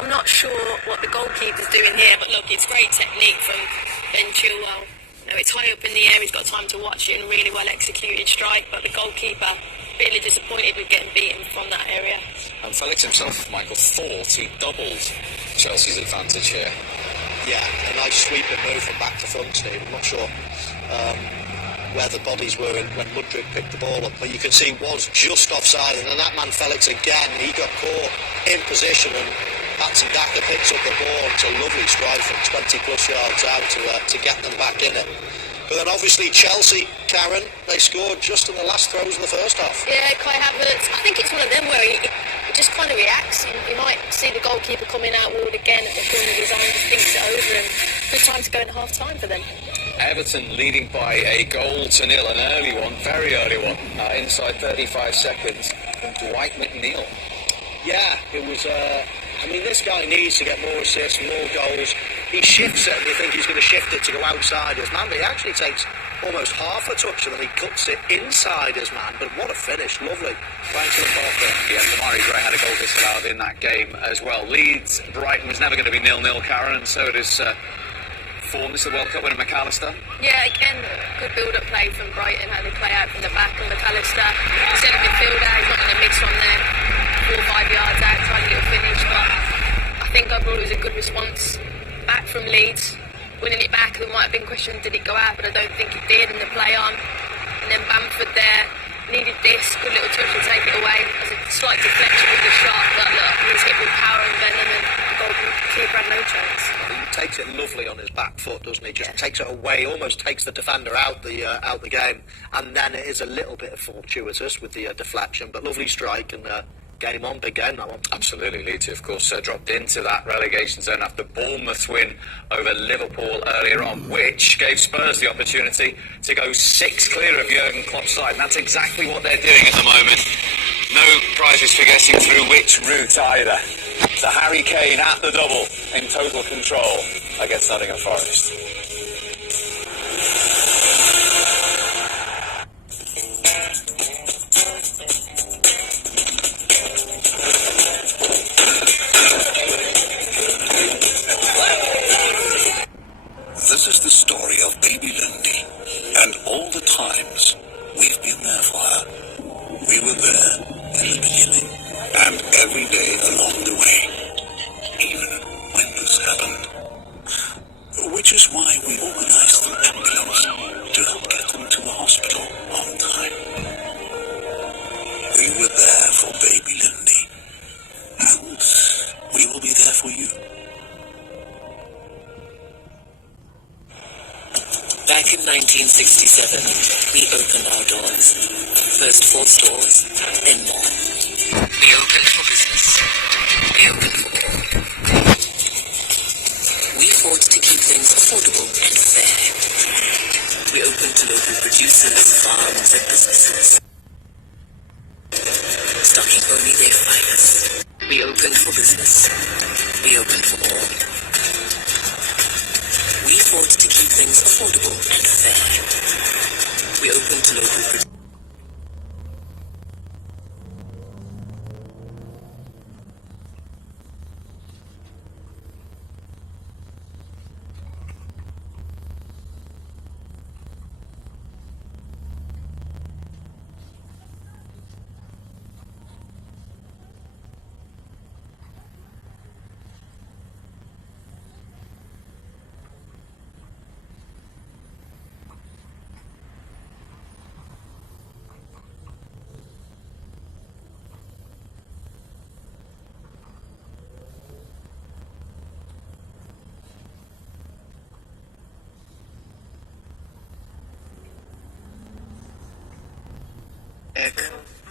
I'm not sure what the goalkeeper's doing here, but look, it's great technique from Ben Chilwell. You know, it's high up in the air, he's got time to watch it, and really well executed strike, but the goalkeeper bitterly disappointed with getting beaten from that area. And Felix himself, Michael, thought he doubled Chelsea's advantage here. Yeah, a nice sweeping move from back to front, Steve. I'm not sure where the bodies were when Mudryk picked the ball up, but you can see he was just offside, and then that man Felix again, he got caught in position, and Patson Daka picks up the ball. It's a lovely strike from 20 plus yards out to get them back in it. But then obviously Chelsea, Karen, they scored just in the last throws of the first half. Yeah, Kai Havertz, I think it's one of them where he just kind of reacts. You might see the goalkeeper coming out ward again at the corner of his own, just thinks it over, and good time to go in half time for them. Everton leading by a 1-0, an early one, very early one, inside 35 seconds from Dwight McNeil. Yeah, it was, this guy needs to get more assists, more goals. He shifts it and you think he's going to shift it to go outside his man, but he actually takes almost half a touch and then he cuts it inside his man. But what a finish, lovely. Right to the ball. Yeah, Damari Gray had a goal disallowed in that game as well. Leeds, Brighton was never going to be 0-0, Karen, and so it is form. This is the World Cup winner, McAllister. Yeah, again, good build-up play from Brighton, how they play out from the back, and McAllister, centre midfielder, he's not in the mix from there, 4 or 5 yards out, trying to get a finish, but I think overall it was a good response back from Leeds, winning it back. There might have been questions, did it go out, but I don't think it did, and the play on. And then Bamford there, needed this, good little touch to take it away. It was a slight deflection with the shot, but look, he was hit with power and venom, and the goalkeeper had no chance. He takes it lovely on his back foot, doesn't he? Just takes it away, almost takes the defender out the game, and then it is a little bit fortuitous with the deflection, but lovely strike, and game on, big game that one. Absolutely. Leeds, of course, dropped into that relegation zone after Bournemouth win over Liverpool earlier on, which gave Spurs the opportunity to go 6 clear of Jurgen Klopp's side, and that's exactly what they're doing at the moment. No prizes for guessing through which route either. So Harry Kane at the double in total control against Nottingham Forest. This is the story of baby Lindy, and all the times we've been there for her. We were there in the beginning, and every day along the way, even when this happened. Which is why we organized an ambulance to help get them to the hospital on time. We were there for baby Lindy, and we will be there for you. Back in 1967, we opened our doors. First 4 stores, then more. We opened for business. We opened for all. We fought to keep things affordable and fair. We opened to local producers, farms and businesses, stocking only their finest. We opened for business. We opened for all. We fought to keep things affordable and fair. We opened to local producers.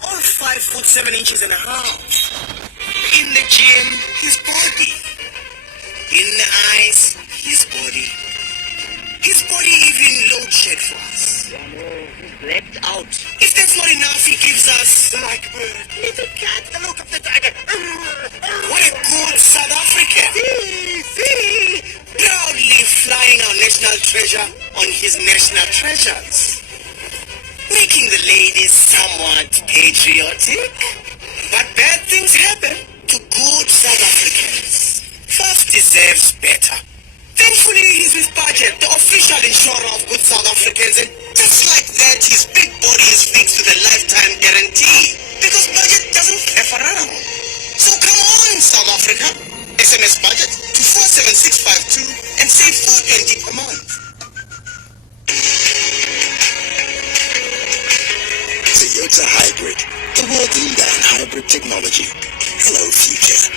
All 5'7" and a half. In the gym, his body. In the eyes, his body. His body even load shed for us. He's blacked out. If that's not enough, he gives us Blackbird, little cat, the look of the tiger. What a good South African. Proudly flying our national treasure on his national treasures. Making the ladies somewhat patriotic. But bad things happen to good South Africans. deserves better. Thankfully, he's with Budget, the official insurer of good South Africans, and just like that, his big body is fixed with a lifetime guarantee, because Budget doesn't F around. So come on, South Africa. SMS Budget to 47652 and save $4.20 per month. Toyota Hybrid, the world leader in hybrid technology. Hello, future.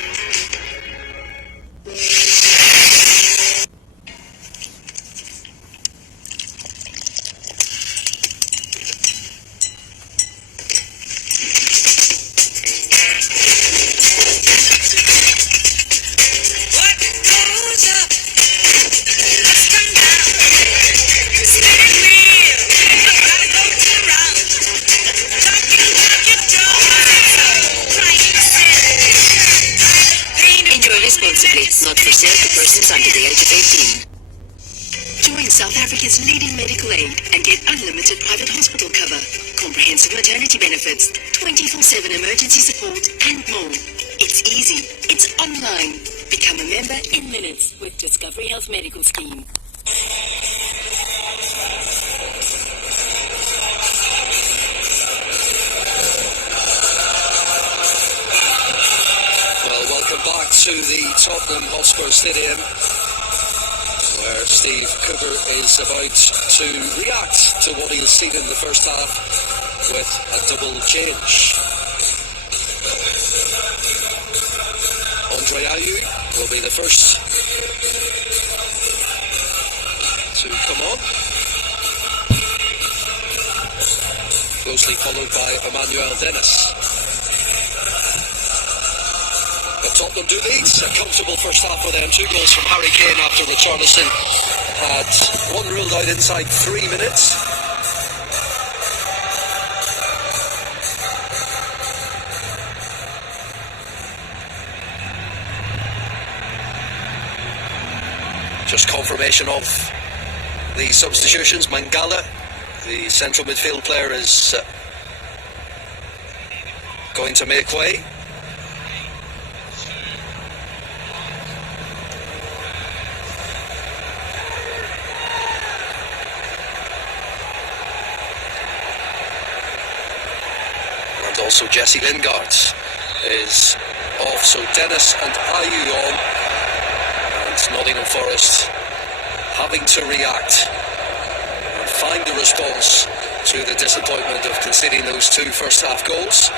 Not for sale to persons under the age of 18. Join South Africa's leading medical aid and get unlimited private hospital cover, comprehensive maternity benefits, 24/7 emergency support, and more. It's easy. It's online. Become a member in minutes with Discovery Health Medical Scheme. Welcome back to the Tottenham Hotspur Stadium, where Steve Cooper is about to react to what he's seen in the first half with a double change. Andre Ayew will be the first to come on, closely followed by Emmanuel Dennis. But Tottenham do lead. A comfortable first half for them. 2 goals from Harry Kane after Richarlison had one ruled out inside 3 minutes. Just confirmation of the substitutions. Mangala, the central midfield player, is going to make way. Also, Jesse Lingard is off, so Dennis and Ayew on, and Nottingham Forest having to react and find a response to the disappointment of conceding those 2 first half goals.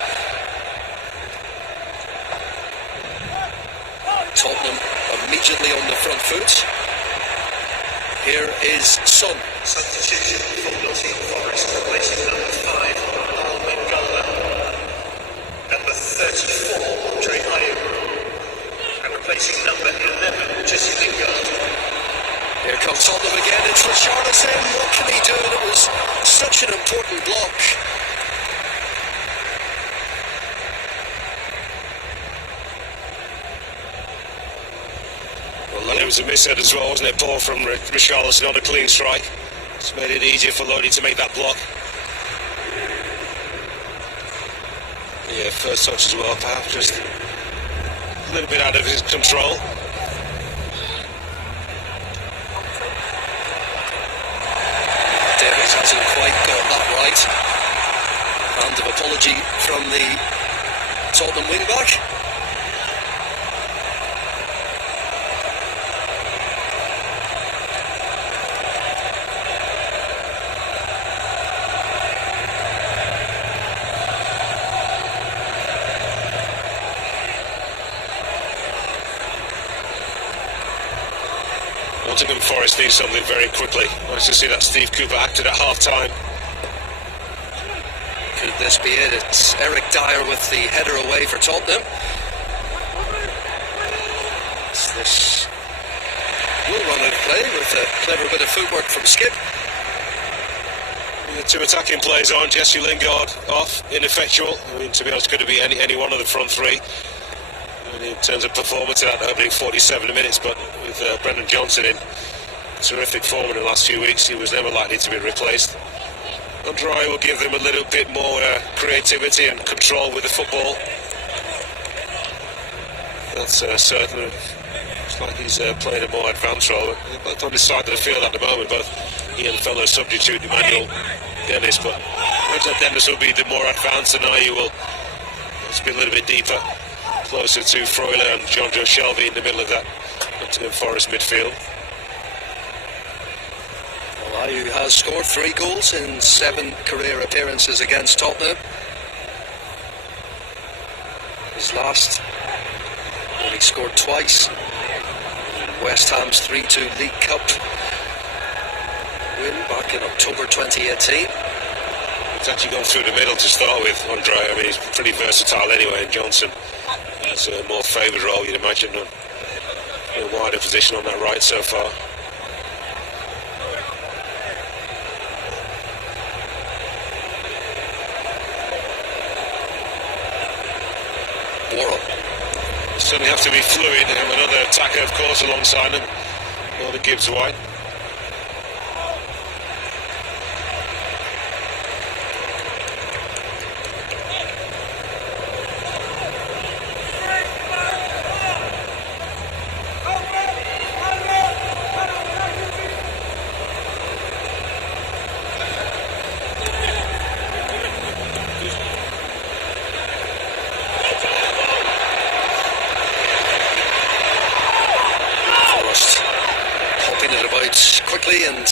Tottenham immediately on the front foot. Here is Son. Substitution for Nottingham Forest, replacing number 5, number 34, Andre Ayew, and replacing number 11, Jesse Lingard. Here comes Tottenham again, it's Richarlison. What can he do? It was such an important block. Well, it was a mishead as well, wasn't it? Ball from Richarlison on a clean strike. It's made it easier for Lodi to make that block. Yeah, first touch as well, perhaps just a little bit out of his control. Davies hasn't quite got that right. Hand of apology from the Tottenham wing-back. Nottingham Forest needs something very quickly. Nice to see that Steve Cooper acted at half-time. Could this be it? It's Eric Dyer with the header away for Tottenham. This will run out of play with a clever bit of footwork from Skip. The 2 attacking players on, Jesse Lingard off, ineffectual. I mean, to be honest, could it be any one of the front 3? In terms of performance in that opening 47 minutes, but with Brendan Johnson in terrific form in the last few weeks, he was never likely to be replaced. Andre will give them a little bit more creativity and control with the football. That's certainly Looks like he's playing a more advanced role. Both on this side of the field at the moment, both he and the fellow substitute Emmanuel Dennis, but looks like Dennis will be the more advanced, and Ayew will be a little bit deeper, closer to Freuler and John Joe Shelby in the middle of that Nottingham Forest midfield. Well, Ayew has scored 3 goals in 7 career appearances against Tottenham. His last only scored twice. West Ham's 3-2 League Cup win back in October 2018. He's actually gone through the middle to start with, Andre. I mean, he's pretty versatile anyway, and Johnson has a more favoured role, you'd imagine, in a wider position on that right so far. Certainly have to be fluid, and another attacker, of course, alongside him. Or Gibbs White. Quickly, and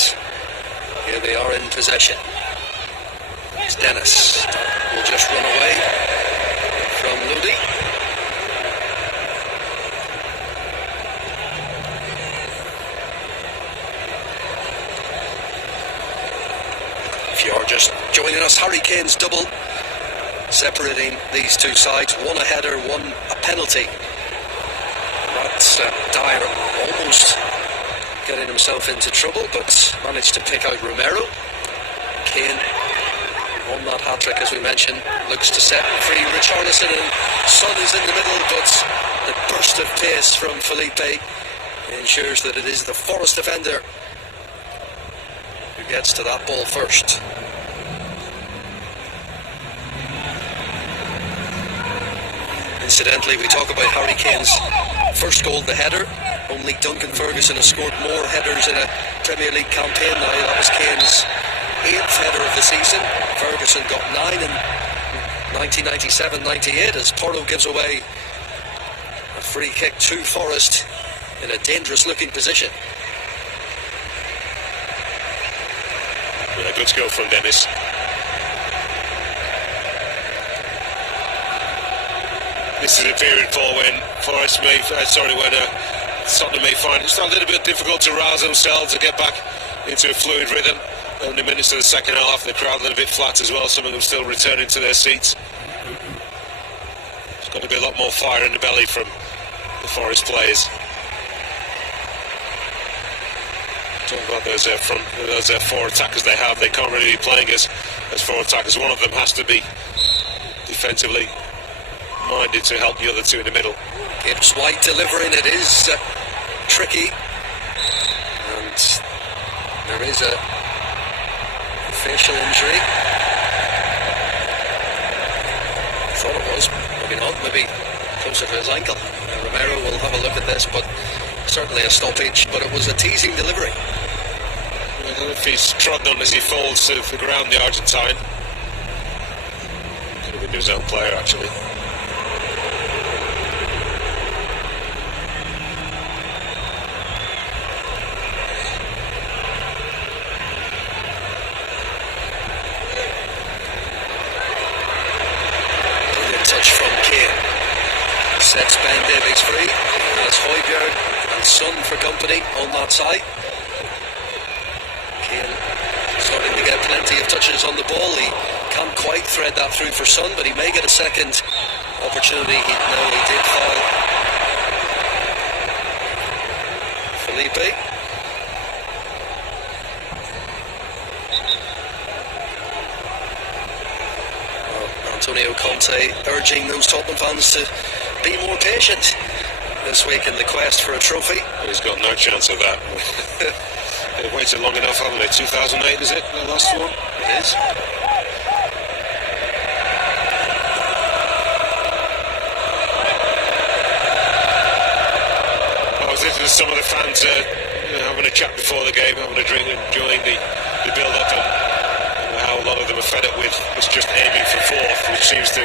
here they are in possession. It's Dennis will just run away from Lodi. If you are just joining us, Harry Kane's double separating these two sides, one a header, one a penalty. That's Dyer almost getting himself into trouble, but managed to pick out Romero. Kane on that hat-trick, as we mentioned, looks to set free Richarlison, and Son is in the middle, but the burst of pace from Felipe ensures that it is the Forest defender who gets to that ball first. Incidentally, we talk about Harry Kane's first goal, the header. Only Duncan Ferguson has scored more headers in a Premier League campaign now. That was Kane's 8th header of the season. Ferguson got 9 in 1997-98 as Porto gives away a free kick to Forest in a dangerous looking position. Yeah, good skill from Dennis. This is a period, Paul, when Tottenham may find it's a little bit difficult to rouse themselves to get back into a fluid rhythm. Only minutes of the second half, the crowd a little bit flat as well, some of them still returning to their seats. There's got to be a lot more fire in the belly from the Forest players. Talk about those 4 attackers they have. They can't really be playing as 4 attackers. One of them has to be defensively minded to help the other 2 in the middle. Gibbs White delivering, it is tricky, and there is a facial injury. I thought it was, maybe not, maybe closer to his ankle. Romero will have a look at this, but certainly a stoppage, but it was a teasing delivery. I don't know if he's trodden on as he falls to the ground, the Argentine. Could have been his own player, actually. Sets Ben Davies free. That's Højbjerg and Son for company on that side. Kane starting to get plenty of touches on the ball. He can't quite thread that through for Son, but he may get a second opportunity. He did foul Felipe. Antonio Conte urging those Tottenham fans to be more patient this week in the quest for a trophy. Well, he's got no chance of that. They've waited long enough, haven't they? 2008, is it? The last one? It is. I was to some of the fans having a chat before the game, having a drink, enjoying the build-up, and how a lot of them are fed up with us just aiming for fourth, which seems to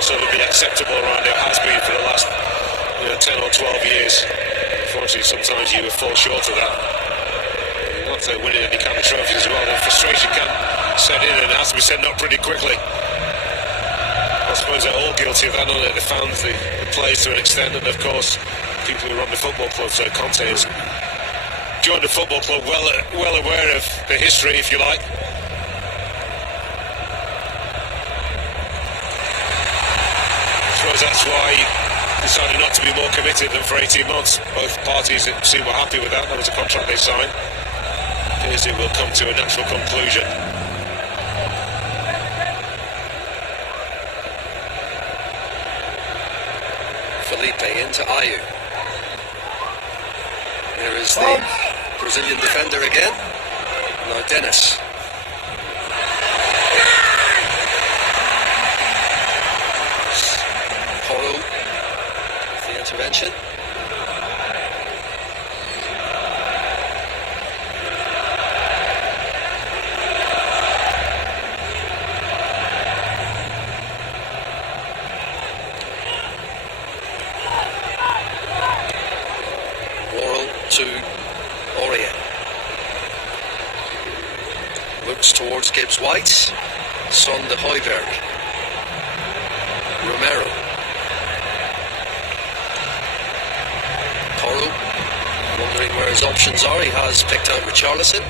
sort of be acceptable around here, has been for the last 10 or 12 years. Unfortunately, sometimes you fall short of that. Not winning any kind of trophies as well. The frustration can set in, and it has to be setting up pretty quickly. I suppose they're all guilty of that, not only the fans, the players to an extent, and of course people who run the football club. So Conte has joined the football club well aware of the history, if you like. I suppose that's why he decided not to be more committed than for 18 months. Both parties seem were happy with that. That was a contract they signed. Appears it will come to a natural conclusion. Felipe into Ayu. There is the Brazilian defender again. Now Dennis. Porro with the intervention. To Aurier. Looks towards Gibbs-White. Son de Hooiberg. Romero. Porro, wondering where his options are. He has picked out Richarlison.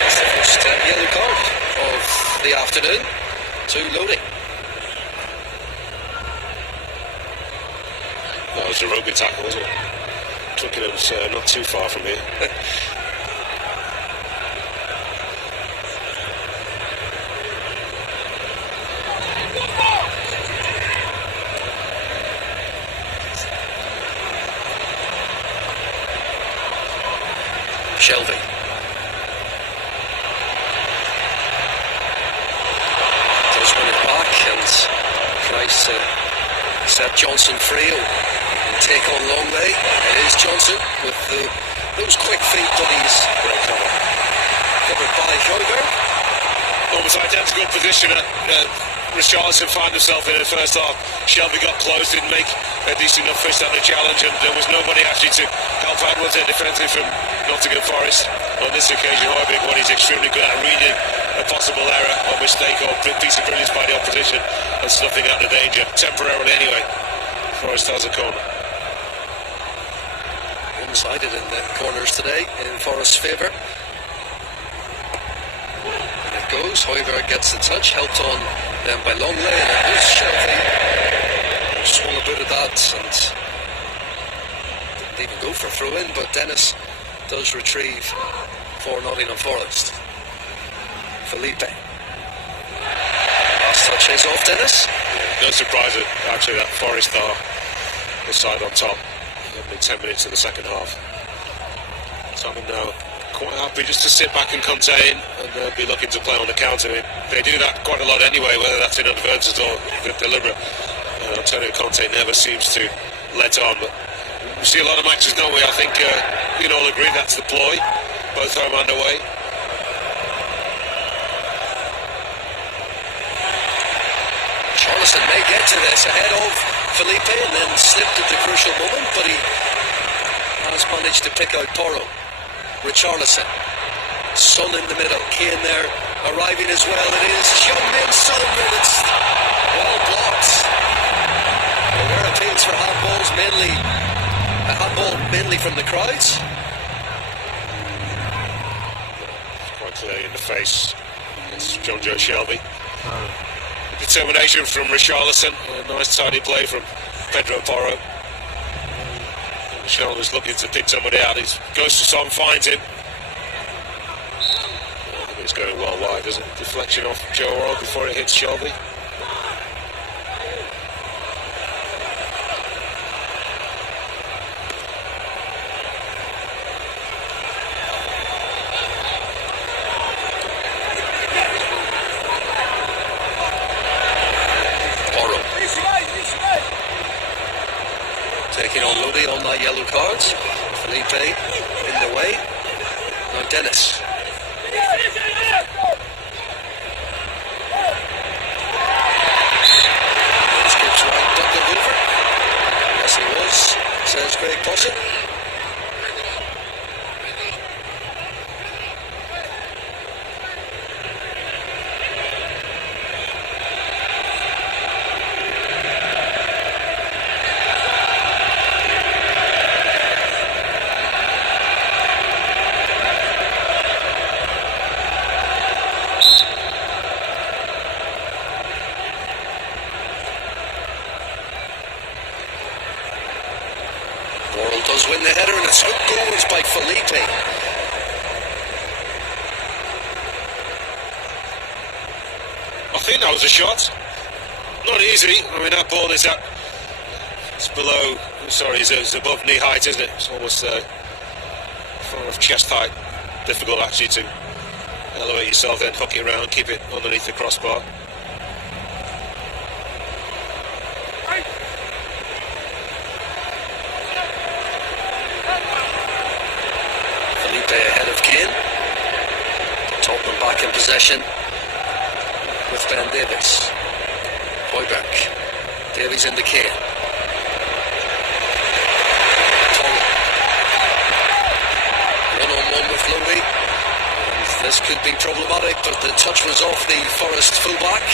That's the first yellow card of the afternoon to Lodi. That was a rugby tackle, wasn't it? Twickenham's not too far from here. Shelby. Does win it back and tries to set Johnson free and take on Longley. It is Johnson with those quick feet, but he's covered by Hooiberg. Almost identical position that Richarlison found himself in the first half. Shelby got close, didn't make a decent enough fist at the challenge, and there was nobody actually to help outwards there defensively from Nottingham Forest. On this occasion, Hooiberg, what he's extremely good at, reading a possible error or mistake or piece of brilliance by the opposition and snuffing out the danger, temporarily anyway. Forest has a corner. One-sided in the corners today in Forest's favour. And it goes. Hooiberg gets the touch, helped on then by Longley, and it was Shelby. Swung a bit of that and didn't even go for a throw-in, but Dennis does retrieve for Nottingham Forest. Felipe. Last touch is off Dennis. No surprise that actually that Forest are the side on top. Only 10 minutes of the second half. Tottenham now quite happy just to sit back and contain, and they'll be looking to play on the counter. I mean, they do that quite a lot anyway, whether that's inadvertent or deliberate. Antonio Conte never seems to let on, but we see a lot of matches, don't we? I think we can all agree that's the ploy, both home and away. Richarlison may get to this ahead of Felipe and then slipped at the crucial moment, but he has managed to pick out Porro. Richarlison, Son in the middle, Kane there arriving as well. It is Heung-min Son, and it's well blocked. There were appeals for handballs, mainly from the crowds. Quite clearly in the face. It's John Joe Shelby. Determination from Richarlison. A nice tidy play from Pedro Porro. Shelby's looking to pick somebody out. He goes to Son, finds him. It's going well wide, isn't it? Deflection off Joe Orr before it hits Shelby. Brody on that yellow card. Felipe in the way. Now Dennis. Skips right, Douglas over. Yes, he was, says Craig Posset. Does win the header and it's out goals by Felipe. I think that was a shot. Not easy. I mean, that ball is it's below, it's above knee height, isn't it? It's almost sort of chest height. Difficult actually to elevate yourself, then hook it around, keep it underneath the crossbar. Ahead of Kane. Tottenham back in possession with Ben Davies. Højbjerg. Davies into Kane. Tottenham. One-on-one with Lowy. This could be problematic, but the touch was off the Forest fullback.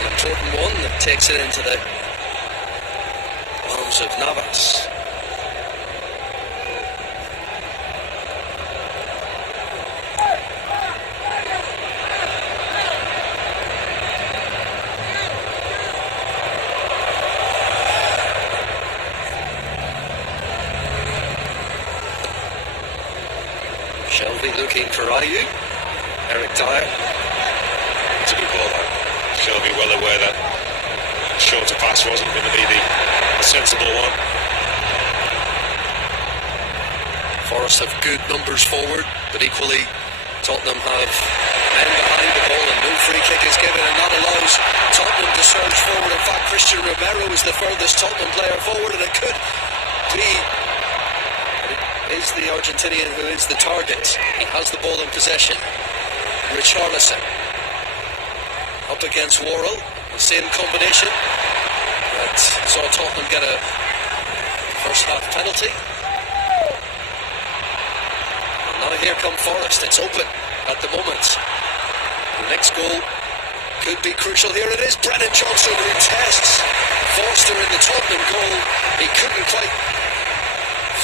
An important one that takes it into the arms of Navas. Shelby looking for Ayew. Eric Dyer. It's a good ball, that. Shelby well aware that shorter pass wasn't going to be the sensible one. Forest have good numbers forward, but equally Tottenham have men behind the ball and no free kick is given, and that allows Tottenham to surge forward. In fact, Christian Romero is the furthest Tottenham player forward, and it could be... is the Argentinian who is the target. He has the ball in possession. Richarlison up against Worrell. The same combination that saw Tottenham get a first half penalty. And now here come Forest. It's open at the moment. The next goal could be crucial. Here it is. Brennan Johnson who tests Forster in the Tottenham goal. He couldn't quite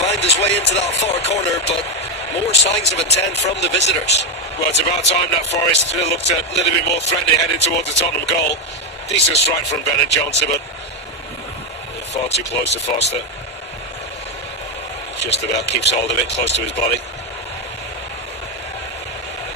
find his way into that far corner, but more signs of intent from the visitors. Well, it's about time that Forest looked a little bit more threatening heading towards the Tottenham goal. Decent strike from Brennan Johnson, but far too close to Foster. Just about keeps hold of it close to his body.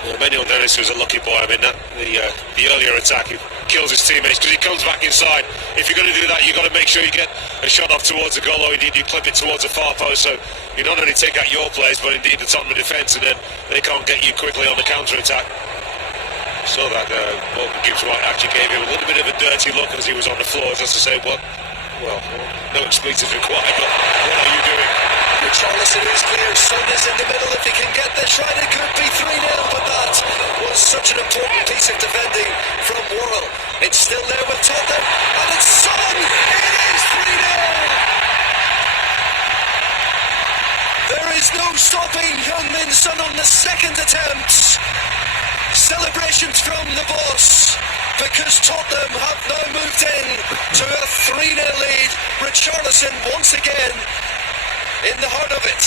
Well, Manuel Dennis was a lucky boy. I mean, the earlier attack, he kills his teammates because he comes back inside. If you're going to do that, you've got to make sure you get a shot off towards the goal, or indeed you clip it towards the far post, so you not only take out your players, but indeed the Tottenham defence, and then they can't get you quickly on the counter-attack. So that Morgan Gibbs-White actually gave him a little bit of a dirty look as he was on the floor, just to say, well, no expletives required, but what are you doing? Richarlison is clear, Son is in the middle. If he can get this right, it could be 3-0, but that was such an important piece of defending from Worrell. It's still there with Tottenham, and it's Son! It is 3-0! There is no stopping Heung-min Son on the second attempt. Celebrations from the boss, because Tottenham have now moved in to a 3-0 lead. Richarlison once again in the heart of it.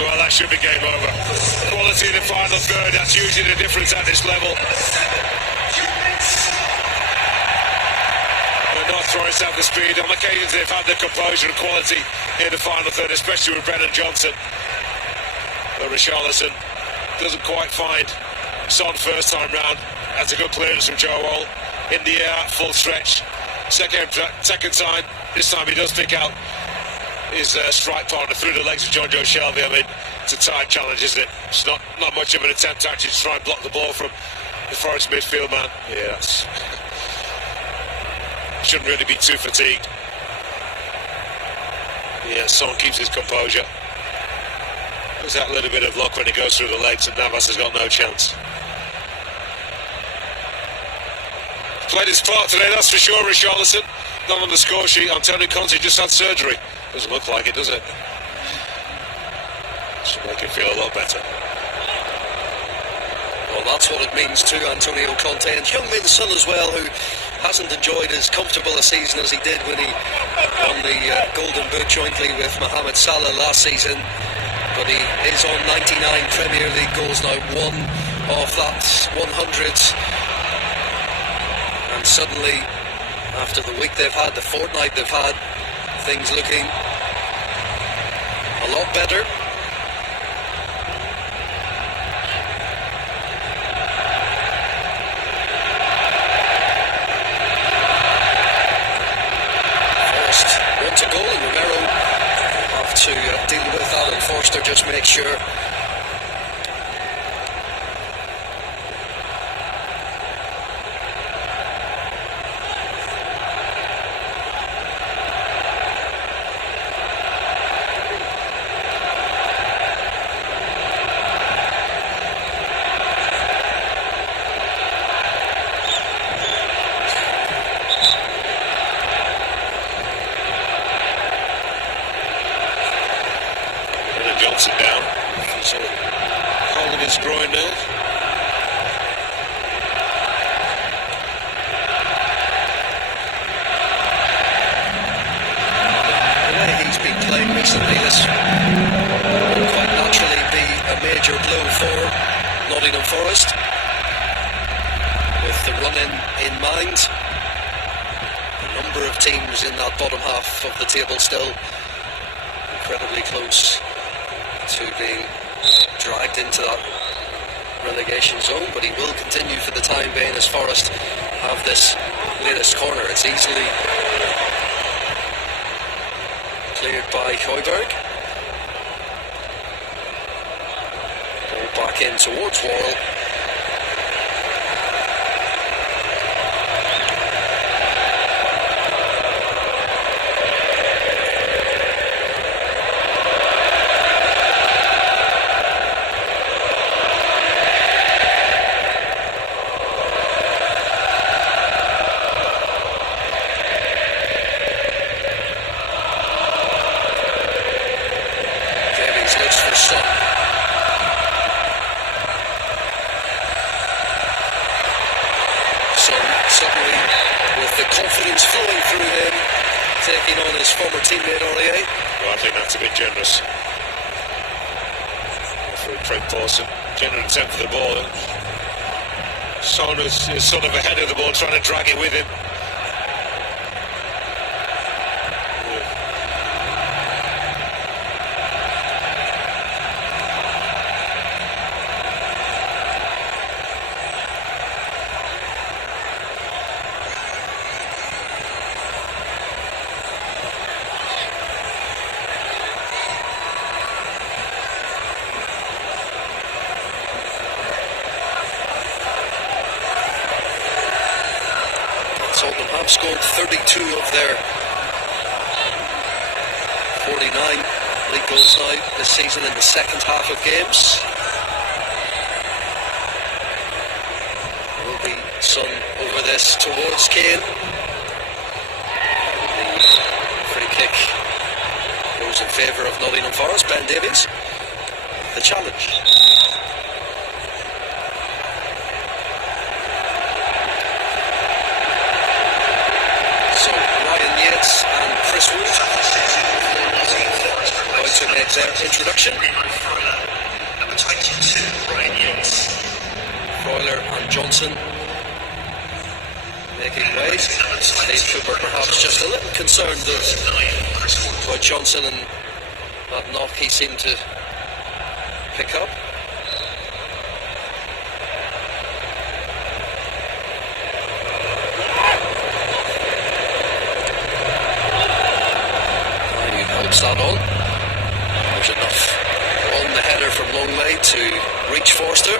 Well, that should be game over. Quality in the final third, that's usually the difference at this level. They're not throwing out the speed. On occasions they've had the composure and quality in the final third, especially with Brennan Johnson. But Richarlison doesn't quite find Son first time round. That's a good clearance from Joe Wall. In the air, full stretch. Second time, this time he does pick out his strike partner through the legs of John Joe Shelby. I mean, it's a tight challenge, isn't it? It's not much of an attempt to actually try and block the ball from the Forest midfield man. Yeah, that's... shouldn't really be too fatigued. Yeah, Son keeps his composure. There's that little bit of luck when he goes through the legs, and Navas has got no chance. Played his part today, that's for sure, Richarlison. Not on the score sheet. Antonio Conte just had surgery. Doesn't look like it, does it? Should make him feel a lot better. Well, that's what it means to Antonio Conte, and Heung-min Son as well, who hasn't enjoyed as comfortable a season as he did when he won the Golden Boot jointly with Mohamed Salah last season. But he is on 99 Premier League goals now, one of that 100. And suddenly, after the week they've had, the fortnight they've had, things looking a lot better. Forrest wants a goal, and Romero have to deal with that, and Forster just makes sure. Johnson down. He's holding his groin now. The way he's been playing recently, this will quite naturally be a major blow for Nottingham Forest. With the run-in in mind, a number of teams in that bottom half of the table still incredibly close to being dragged into that relegation zone, but he will continue for the time being as Forest have this latest corner. It's easily cleared by Højbjerg. Ball back in towards Worrell. General attempt for the ball. Son is sort of ahead of the ball, trying to drag it with him. Tottenham have scored 32 of their 49 league goals now this season in the second half of games. There will be Son over this towards Kane. The free kick goes in favour of Nottingham Forest. Ben Davies, the challenge. And Chris Wood going to make their introduction. Number 22, Brian Yates. Freuler and Johnson making way. Steve Cooper perhaps just a little concerned about Johnson and that knock he seemed to pick up. keeps that on. There's enough on the header from Longley to reach Forster.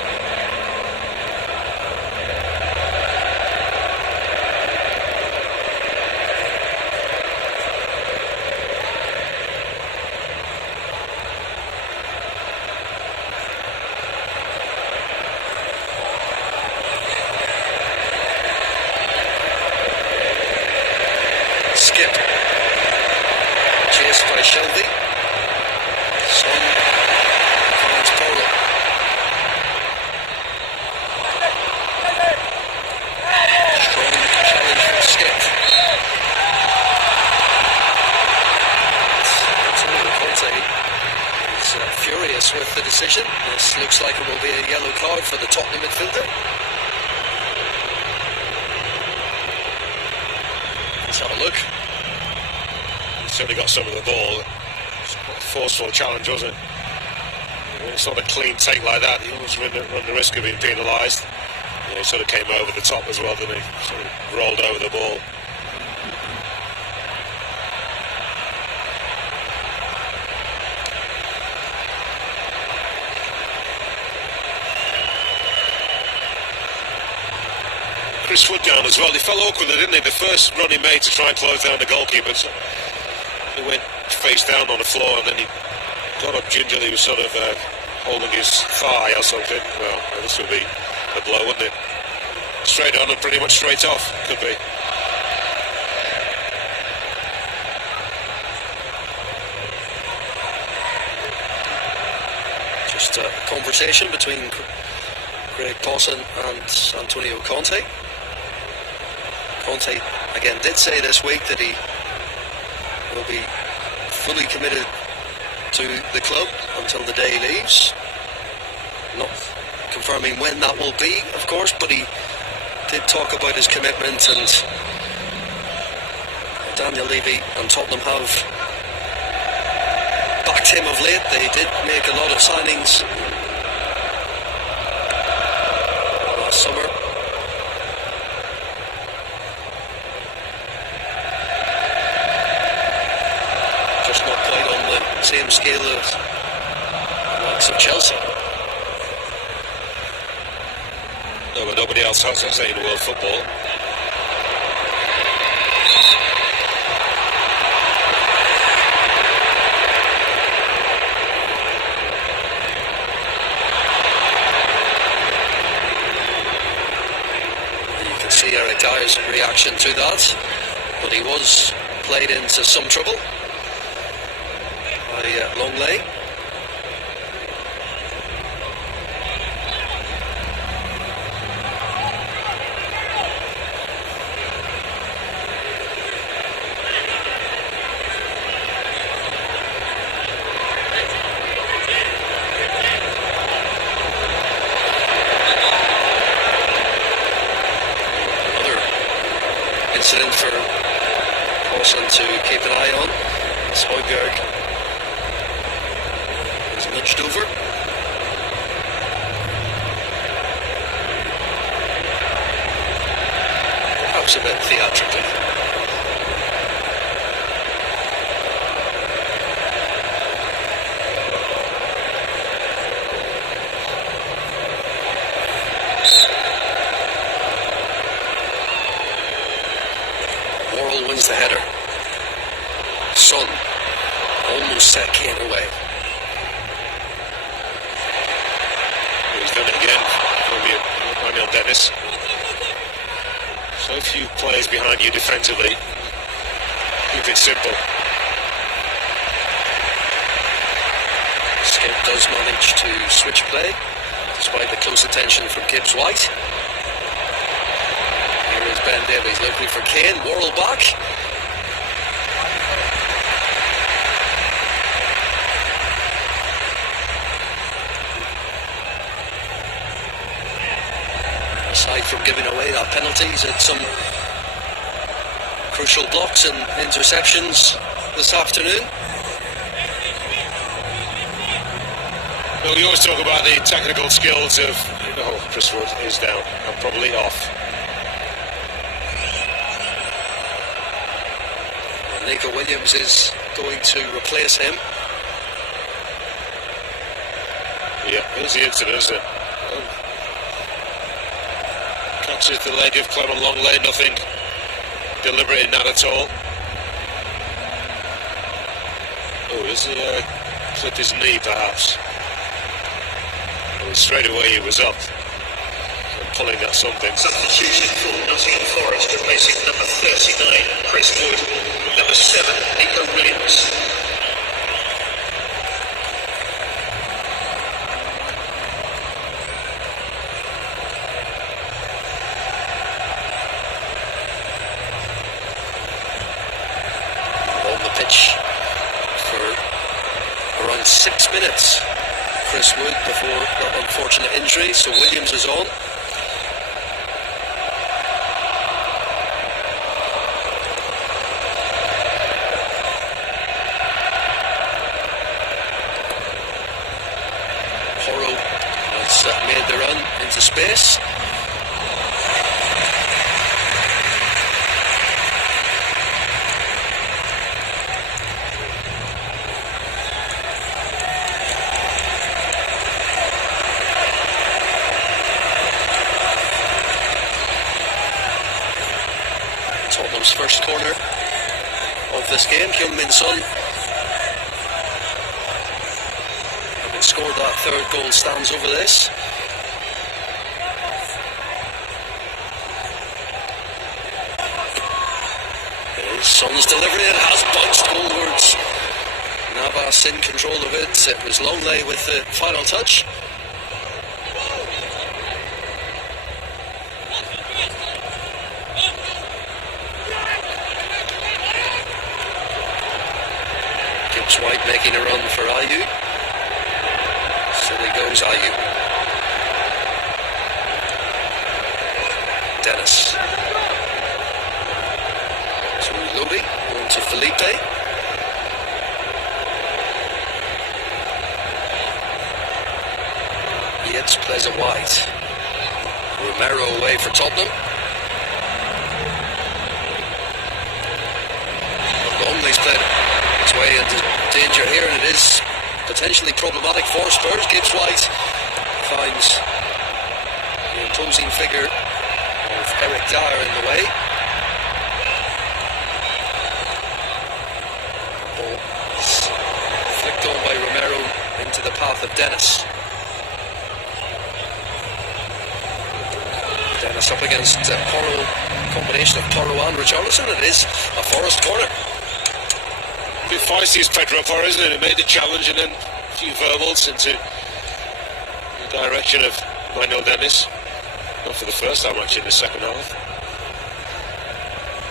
Skip. Chased by Shelby. Son finds Polo. Strong challenge from Skip. Conte is furious with the decision. This looks like it will be a yellow card for the Tottenham midfielder. Let's have a look. Certainly got some of the ball. It's quite a forceful challenge, wasn't it? It's not a clean take like that. He always run the risk of being penalised. Yeah, he sort of came over the top as well, didn't he? Sort of rolled over the ball. Chris Wood down as well. They fell awkwardly, didn't they? The first run he made to try and close down the goalkeeper. So he went face down on the floor and then he got up gingerly. He was sort of holding his thigh or something. Well, this would be a blow, wouldn't it? Straight on and pretty much straight off. Could be. Just a conversation between Greg Pawson and Antonio Conte. Conte again did say this week that he will be fully committed to the club until the day he leaves. Not confirming when that will be, of course, but he did talk about his commitment, and Daniel Levy and Tottenham have backed him of late. They did make a lot of signings last summer. Just not quite on the same scale as the likes of Chelsea. No, but nobody else has in world football. You can see Eric Dyer's reaction to that, but he was played into some trouble by Longley. Incident for Paulson to keep an eye on as Højbjerg is nudged over. Perhaps a bit theatrically. Wins the header. Son almost set Kane away. He's done it again. Manuel Dennis. So few players behind you defensively. Keep it simple. Skip does manage to switch play despite the close attention from Gibbs White. Ben Davies looking for Kane. Worrell back. Aside from giving away that penalty, he's had some crucial blocks and interceptions this afternoon. Well, we always talk about the technical skills of... Oh, Chris Wood is down and probably off. Nico Williams is going to replace him. Yeah, here's the incident, isn't it? Catches the leg of Clement Longley, nothing deliberate in that at all. Oh, has he slipped his knee perhaps? Well, straight away he was up and pulling at something. Substitution for Nottingham Forest, replacing number 39, Chris Wood, number 7, Nico Williams. On the pitch for around 6 minutes, Chris Wood, before that unfortunate injury, so Williams is on. Porro has made the run into space. Tottenham's first corner of this game. Heung-min Son, having scored that third goal, stands over this. There's Son's delivery, and has bounced goalwards. Navas in control of it. It was Longley with the final touch. White making a run for Ayew. So there goes Ayew. Dennis. To Lodi, on to Felipe. Yates plays it wide. Romero away for Tottenham. Longley's played his way into danger here, and it is potentially problematic for Spurs. Gibbs White finds the imposing figure of Eric Dyer in the way. Ball flicked on by Romero into the path of Dennis. Dennis up against Porro, combination of Porro and Richarlison. It is a Forest corner. A bit feisty as Pedro Porro, isn't it? It made the challenge and then a few verbals into the direction of Manuel Dennis. Not for the first time, actually, in the second half.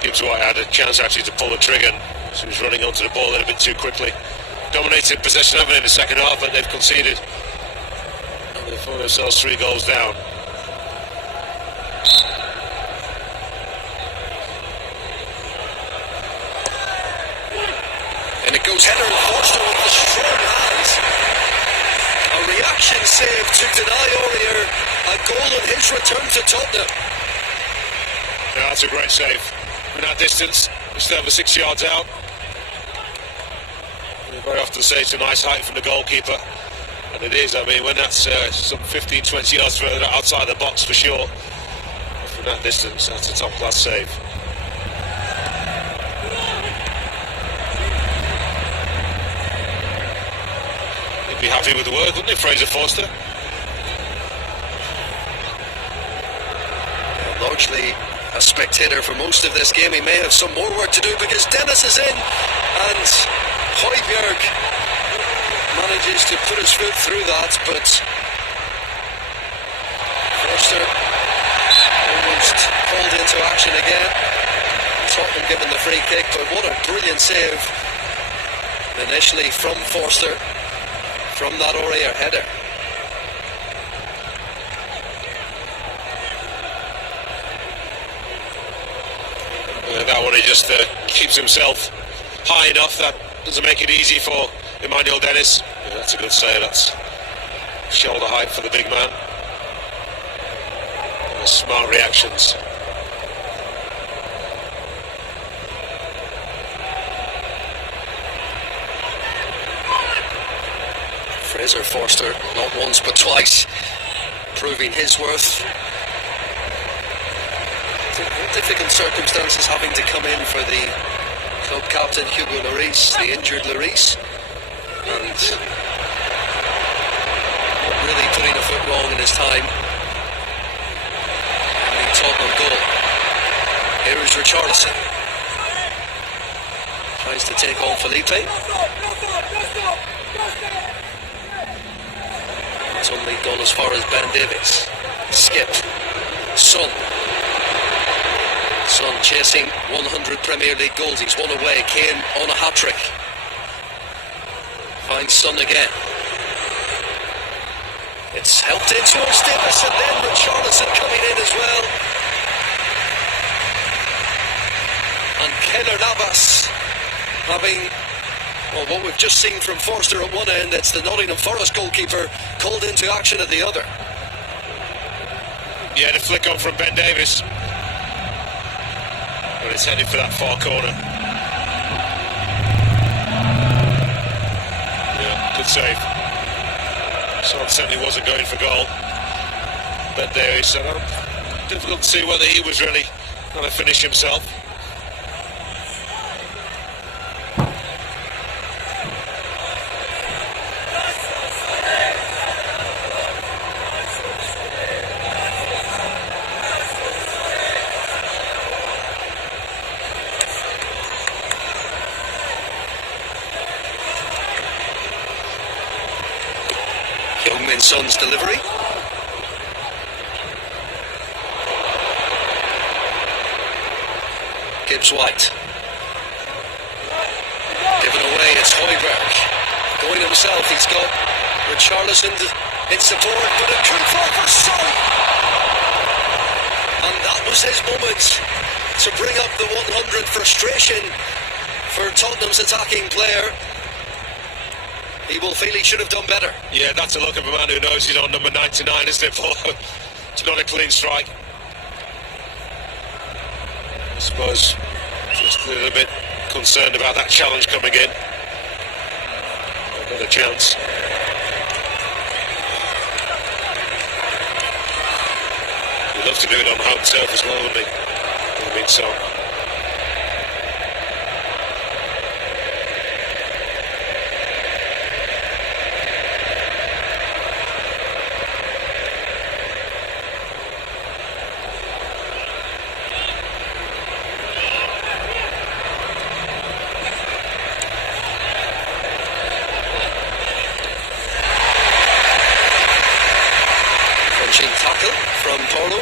Gibbs White had a chance actually to pull the trigger, so he was running onto the ball a little bit too quickly. Dominated possession of it in the second half, but they've conceded. And they find themselves 3 goals down. And it goes header and Forster with the strong hands. A reaction save to deny Aurier a goal on his return to Tottenham. Yeah, that's a great save. In that distance, it's still over 6 yards out. We very often say it's a nice height from the goalkeeper. And it is, I mean, when that's some 15, 20 yards further outside the box for sure. From that distance, that's a top-class save. Be happy with the work, wouldn't he, Fraser Forster? Largely a spectator for most of this game. He may have some more work to do because Dennis is in and Højbjerg manages to put his foot through that, but Forster almost called into action again. Tottenham given the free kick, but what a brilliant save initially from Forster from that Aurier header. That one, he just keeps himself high enough. That doesn't make it easy for Emmanuel Dennis. Yeah, that's a good save. That's shoulder height for the big man. Smart reactions. Fraser Forster, not once but twice, proving his worth. Difficult circumstances having to come in for the club captain Hugo Lloris, the injured Lloris, and really putting a foot wrong in his time. And the Tottenham goal. Here is Richarlison. Tries to take on Felipe. It's only gone as far as Ben Davies. Skip. Son chasing 100 Premier League goals. He's one away. Kane on a hat-trick. Finds Son again. It's helped in towards Davis, and then Richarlison coming in as well. And Keylor Navas having, well, what we've just seen from Forster at one end, it's the Nottingham Forest goalkeeper called into action at the other. Yeah, the flick on from Ben Davies. But it's headed for that far corner. Yeah, good save. Son certainly wasn't going for goal. Ben Davies, so difficult to see whether he was really going to finish himself. Son's delivery. Gibbs White. Given away, it's Højbjerg. Going himself, he's got Richarlison in support, but it could fall for Son. And that was his moment to bring up the 100. Frustration for Tottenham's attacking player. He will feel he should have done better. Yeah, that's a look of a man who knows he's on number 99, isn't it, Paul? It's not a clean strike. I suppose just a little bit concerned about that challenge coming in. Not a chance. He'd love to do it on home turf as well, wouldn't he? Would have been so. Tackle from Porlo.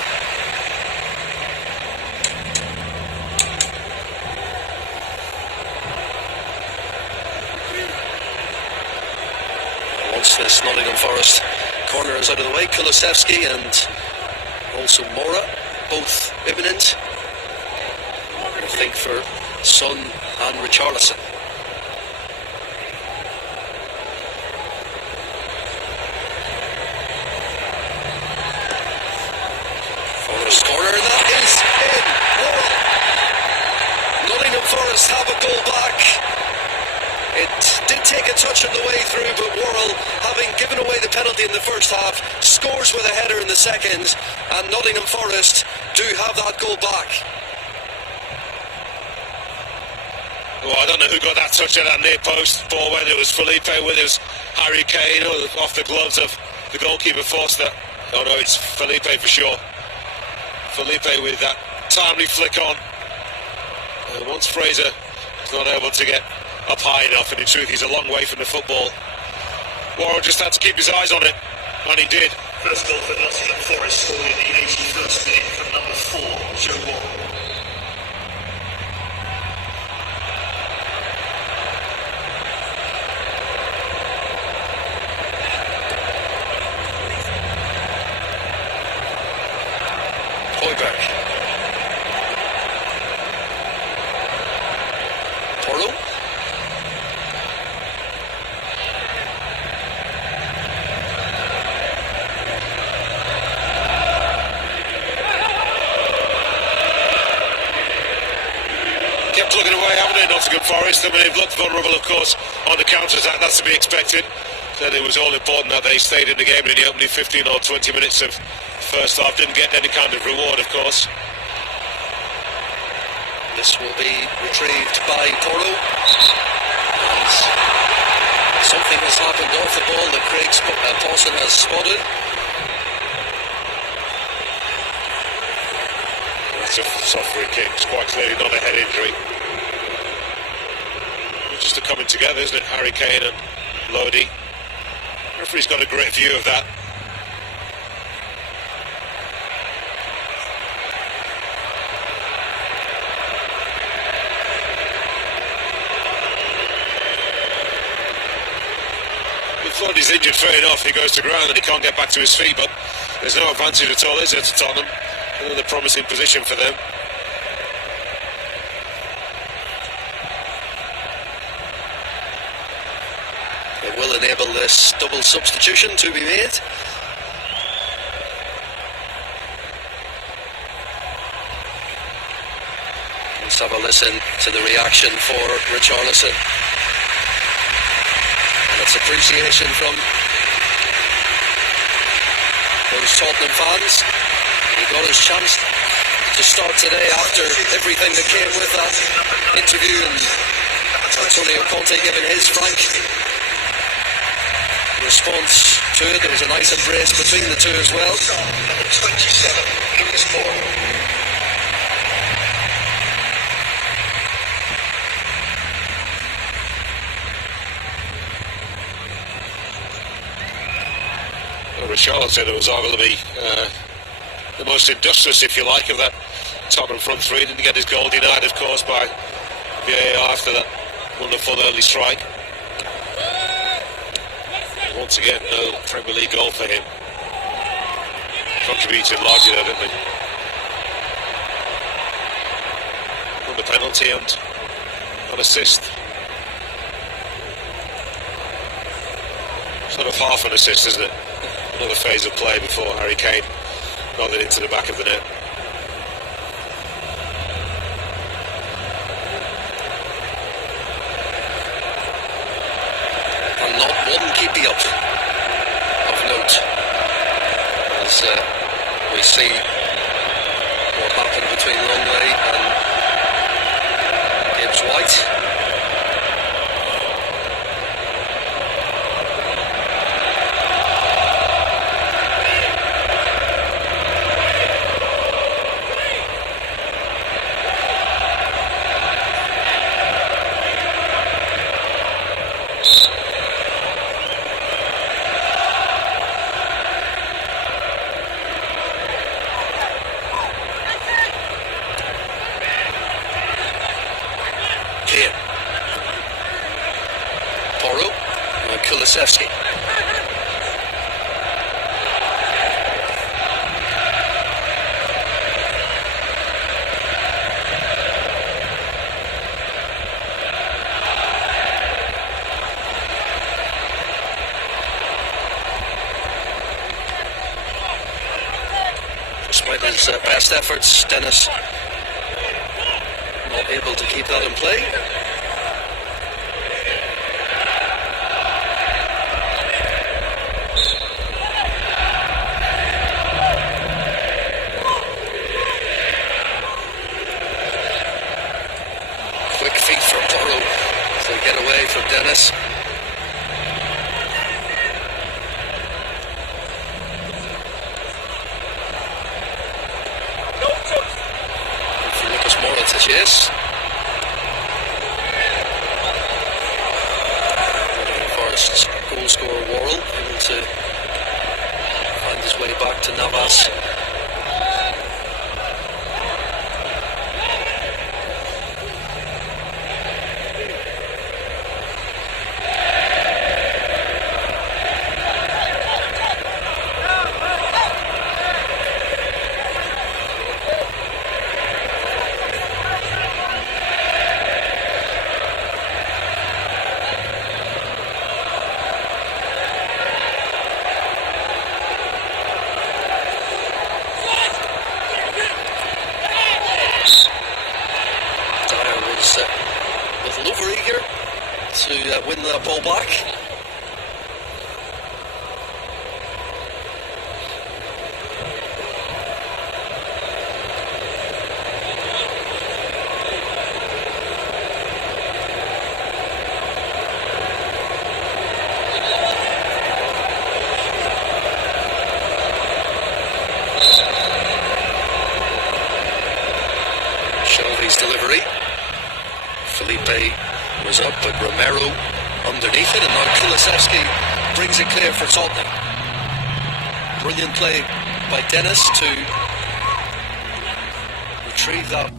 Once this Nottingham Forest corner is out of the way, Kulusevski and also Mora, both imminent. I think for Son and Richarlison. Forest corner, and that is in. Worrell. Nottingham Forest have a goal back. It did take a touch on the way through, but Worrell, having given away the penalty in the first half, scores with a header in the second, and Nottingham Forest do have that goal back. Well, I don't know who got that touch at that near post ball, whether it was Felipe, whether it was Harry Kane, or off the gloves of the goalkeeper Forster. Oh no, it's Felipe for sure. Felipe with that timely flick on. Once Fraser is not able to get up high enough, and in truth he's a long way from the football, Worrell just had to keep his eyes on it, and he did. First goal for Nottingham Forest, scored in the 81st minute from number 4, Joe Worrell. Højbjerg. Porlo. Kept plugging away, haven't they, Nottingham Forest? I mean, they've looked vulnerable, of course, on the counter-attack. That's to be expected. Said it was all important that they stayed in the game in the opening 15 or 20 minutes of first half. Didn't get any kind of reward, of course. This will be retrieved by Porro. And something has happened off the ball that Craig Pawson has spotted. That's a soft free kick. It's quite clearly not a head injury. It's just a coming together, isn't it? Harry Kane and Lodi. The referee's got a great view of that. Thought he's injured, fair enough. He goes to ground and he can't get back to his feet, but there's no advantage at all, is there, to Tottenham? Another promising position for them. It will enable this double substitution to be made. Let's have a listen to the reaction for Richarlison. It's appreciation from those Tottenham fans. He got his chance to start today after everything that came with that interview and Antonio Conte giving his frank response to it. There was a nice embrace between the two as well. Number 27, Lucas Moura. Richarlison said it was arguably the most industrious, if you like, of that Tottenham front three. Didn't get his goal denied, of course, by VAR after that wonderful early strike. Once again, no Premier League goal for him. Contributed largely there, didn't he? On the penalty and an assist. Sort of half an assist, isn't it? Another phase of play before Harry Kane got it into the back of the net. And not one keeping up of note as we see what happened between Longley and Gibbs White. Kulusevski. Despite his best efforts, Dennis not able to keep that in play. From Dennis. For Lucas Moura to chase. Forest's goal scorer Worrell able to find his way back to Navas. Win that ball back. delivery. Felipe was up, but Romero underneath it, and now Kulusevski brings it clear for Tottenham. Brilliant play by Dennis to retrieve that.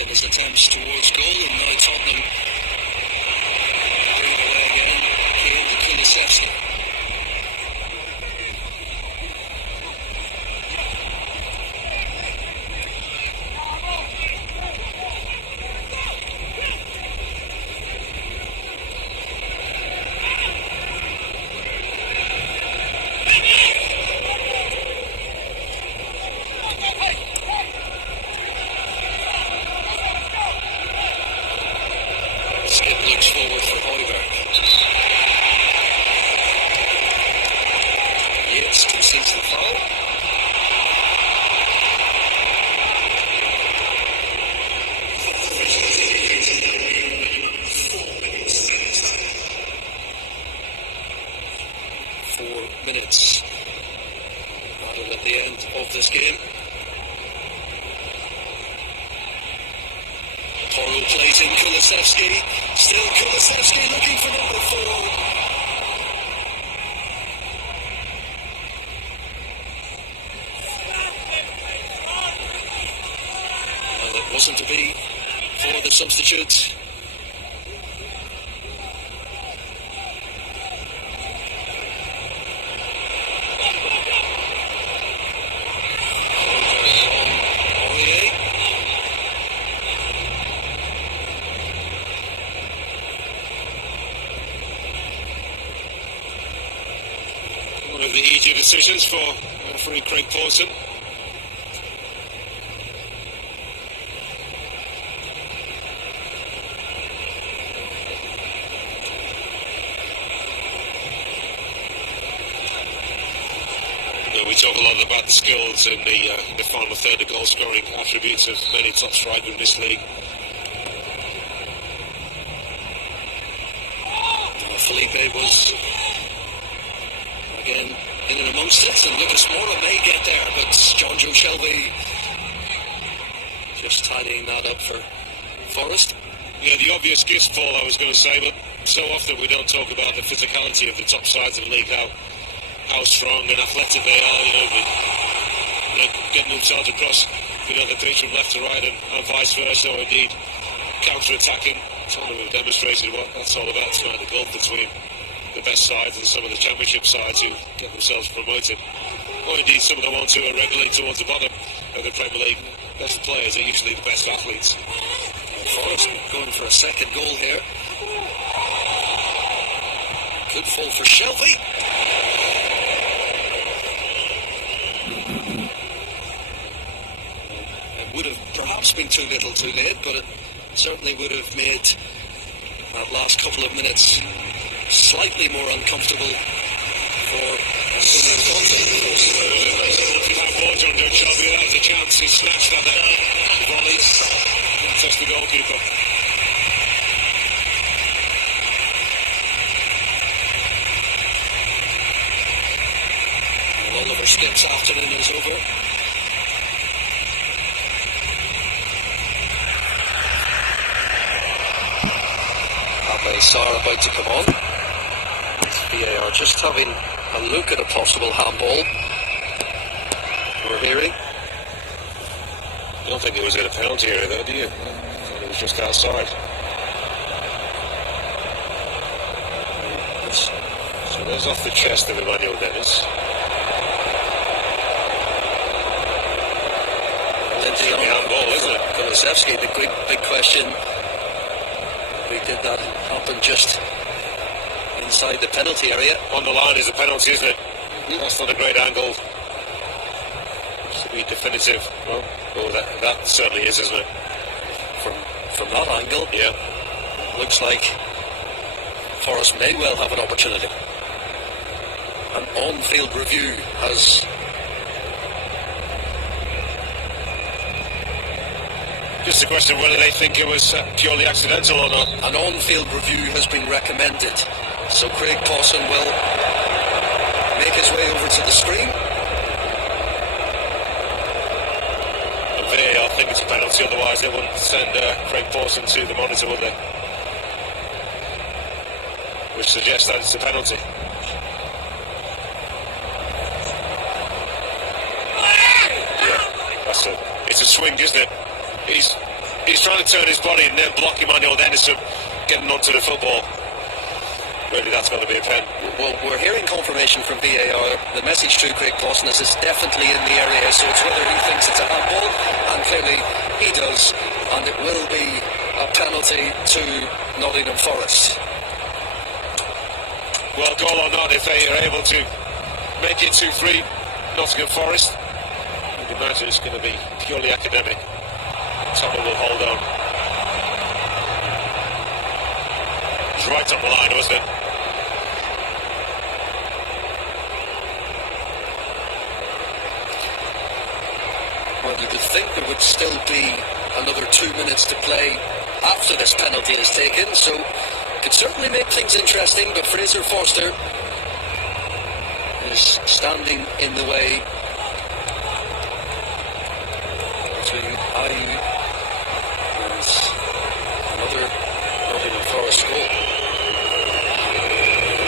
In his attempts towards goal, and now Tottenham bring it away again. Here to Kulusevski. Kulusevski looking for number 4. Well, it wasn't to be for the substitutes. Decisions for referee Craig Pawson. We talk a lot about the skills and the final third, the goal scoring attributes of many top strikers in this league. Felipe was again in and amongst it, and Lucas Moura may get there, but John Joe Shelby just tidying that up for Forest. Yeah, the obvious gift fall, I was going to say, but so often we don't talk about the physicality of the top sides of the league, how strong and athletic they are, getting themselves across, the pitch from left to right and vice versa, or indeed counter-attacking. Tottenham have demonstrated what that's all about tonight, the gulf between the best sides and some of the championship sides who get themselves promoted, or indeed some of the ones who are regularly towards the bottom of the Premier League. Best players are usually the best athletes. Forest going for a second goal here. Good fall for Shelby. It would have perhaps been too little too late, but it certainly would have made that last couple of minutes slightly more uncomfortable for John Joe Shelby. That was a chance. He snatched that there. Volley. Just the goalkeeper. Smith's afternoon is over. Sarr about to come on. VAR just having a look at a possible handball. We're hearing. I don't think it was in a penalty area though, do you? I thought it was just outside. So there's off the chest of Emmanuel Dennis. Lindsay on handball, isn't it? Kulusevski, the big question. We did that happen just inside the penalty area. On the line is a penalty, isn't it? That's not a great angle to be definitive. Well, that certainly is, isn't it? From that angle, yeah. Looks like Forest may well have an opportunity. An on-field review has... Just a question of whether they think it was purely accidental or not. An on-field review has been recommended, so Craig Pawson will make his way over to the screen. And VAR think it's a penalty, otherwise they wouldn't send Craig Pawson to the monitor, would they? Which suggests that it's a penalty. Yeah, it's a swing, isn't it? He's trying to turn his body and then block Emmanuel Dennis from getting onto the football. Maybe that's going to be a pen. Well, we're hearing confirmation from VAR. The message to Craig Pawson is it's definitely in the area, so it's whether he thinks it's a handball, and clearly he does, and it will be a penalty to Nottingham Forest. Well, goal or not, if they are able to make it 2-3 Nottingham Forest, I'd imagine it's going to be purely academic. Tottenham will hold on. It was right on the line, wasn't it? Well, you would think there would still be another 2 minutes to play after this penalty is taken, so could certainly make things interesting, but Fraser Forster is standing in the way between Ayew and another Nottingham Forest goal.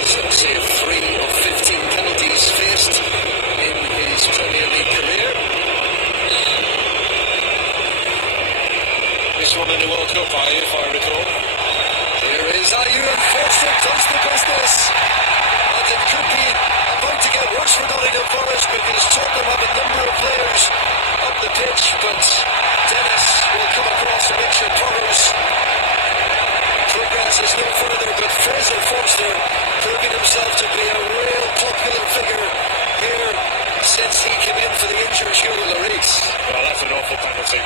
He's saved 3 of 15 penalties faced in his Premier League career. This one in the World Cup, Ayew, if I recall. Here is Ayew, and Forster does the business. And it could be about to get worse for Nottingham Forest because Tottenham have a number of players up the pitch, but Dennis will come across and make sure Torres progresses no further, but Fraser Forster proving himself to be a real popular figure here since he came in for the injured Hugo Lloris. Well, that's an awful penalty.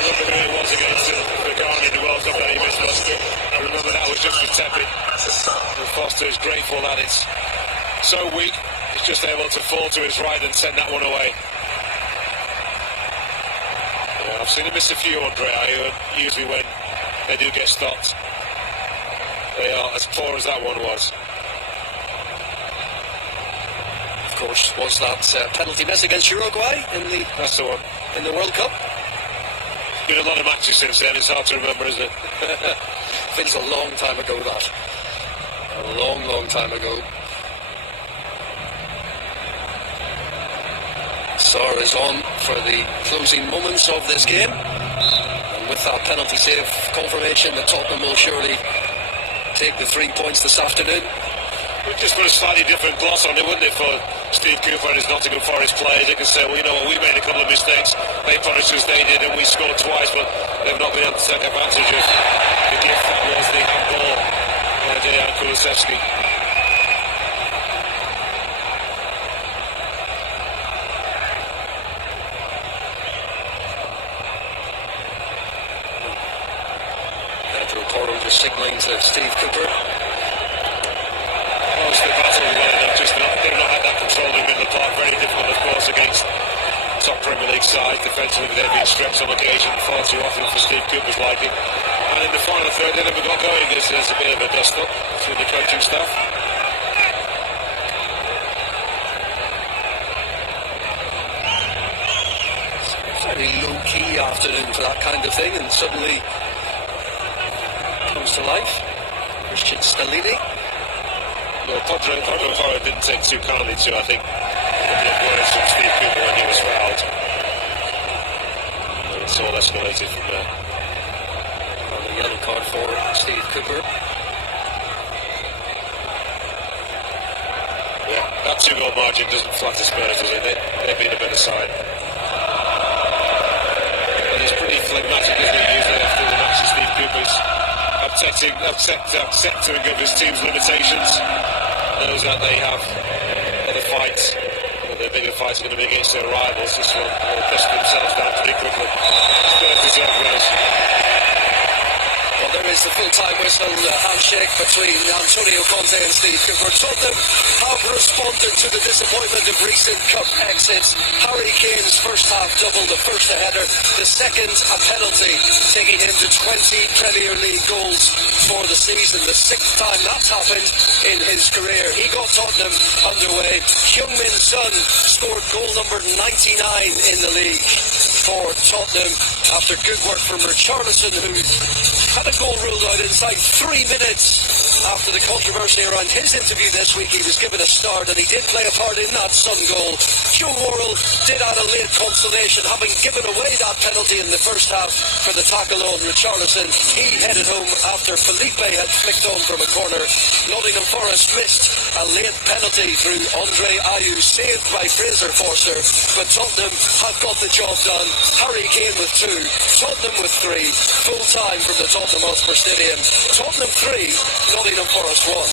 Look at who it was against Ghana in the World Cup that he missed last year. I remember that was just a tepid. And Foster is grateful that it's so weak, he's just able to fall to his right and send that one away. Yeah, I've seen him miss a few, Andre Ayew, usually when they do get stopped. They are as poor as that one was. Of course, was that penalty miss against Uruguay That's the one. In the World Cup? Been a lot of matches since then, it's hard to remember, isn't it? Feels a long time ago, that. A long time ago. Sarr is on for the closing moments of this game. And with that penalty save confirmation, the Tottenham will surely take the 3 points this afternoon. We'd just put a slightly different gloss on it, wouldn't it, for Steve Cooper and his Nottingham Forest players? They can say, well, you know what, we made a couple of mistakes, they punished us, they did, and we scored twice, but they've not been able to take advantage of the gift that was the handball by Dejan Kulusevski. Pedro Porro just signalling to Steve Cooper. The battle they've not had that control in the middle of the park. Very difficult, of course, against top Premier League side. Defensively, they've been stretched on occasion far too often for Steve Cooper's liking. And in the final third, they never got going. There's a bit of a dust-up between the coaching staff. very low-key afternoon for that kind of thing, and suddenly comes to life. Christian Stellini. Well, Podro didn't take too kindly to, I think, a couple of words from Steve Cooper when he was fouled. And it's all escalated from there. And a yellow card for Steve Cooper. Yeah, that 2-goal margin doesn't flatter Spurs, does it? They've been a better side. And he's pretty phlegmatic, isn't he, usually after the match of Steve Cooper's accepting of his team's limitations. Knows that they have other fights, but their bigger fights are going to be against their rivals. This one will push themselves down pretty quickly. Spurs deserve those. Well, there is the full-time whistle handshake between Antonio Conte and Steve Cooper. Tottenham have responded to the disappointment of recent cup exits. Harry Kane's first half double, the first a header, the second a penalty, taking him to 20 Premier League goals for the season. The sixth time that's happened in his career. He got Tottenham underway. Heung-min Son scored goal number 99 in the league for Tottenham after good work from Richarlison, who had a goal ruled out inside 3 minutes after the controversy around his interview this week. He was given a start and he did play a part in that Son goal. Joe Worrell did add a late consolation, having given away that penalty in the first half for the tackle on Richarlison. He headed home after Felipe had flicked on from a corner. Nottingham Forest missed a late penalty through Andre Ayew, saved by Fraser Forster, but Tottenham have got the job done. Harry Kane with 2, Tottenham with 3, full time from the Tottenham Hotspur Stadium. Tottenham 3, Nottingham Forest 1.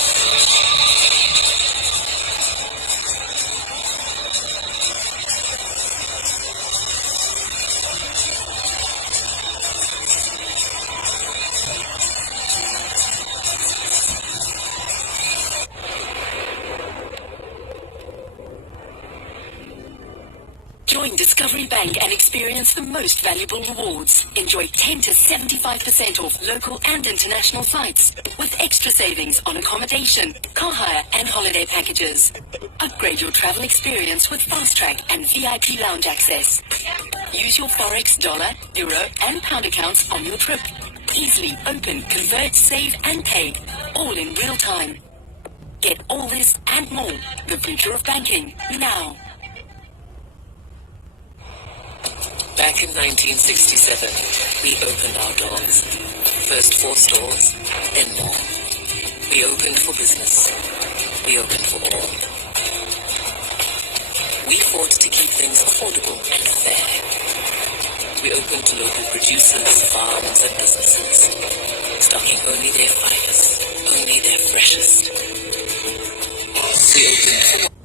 Join Discovery Bank and experience the most valuable rewards. Enjoy 10 to 75% off local and international flights, with extra savings on accommodation, car hire and holiday packages. Upgrade your travel experience with Fast Track and VIP lounge access. Use your Forex, dollar, euro and pound accounts on your trip. Easily open, convert, save and pay, all in real time. Get all this and more. The future of banking, now. Back in 1967, we opened our doors. First 4 stores, then more. We opened for business. We opened for all. We fought to keep things affordable and fair. We opened to local producers, farms and businesses, stocking only their finest, only their freshest. We opened for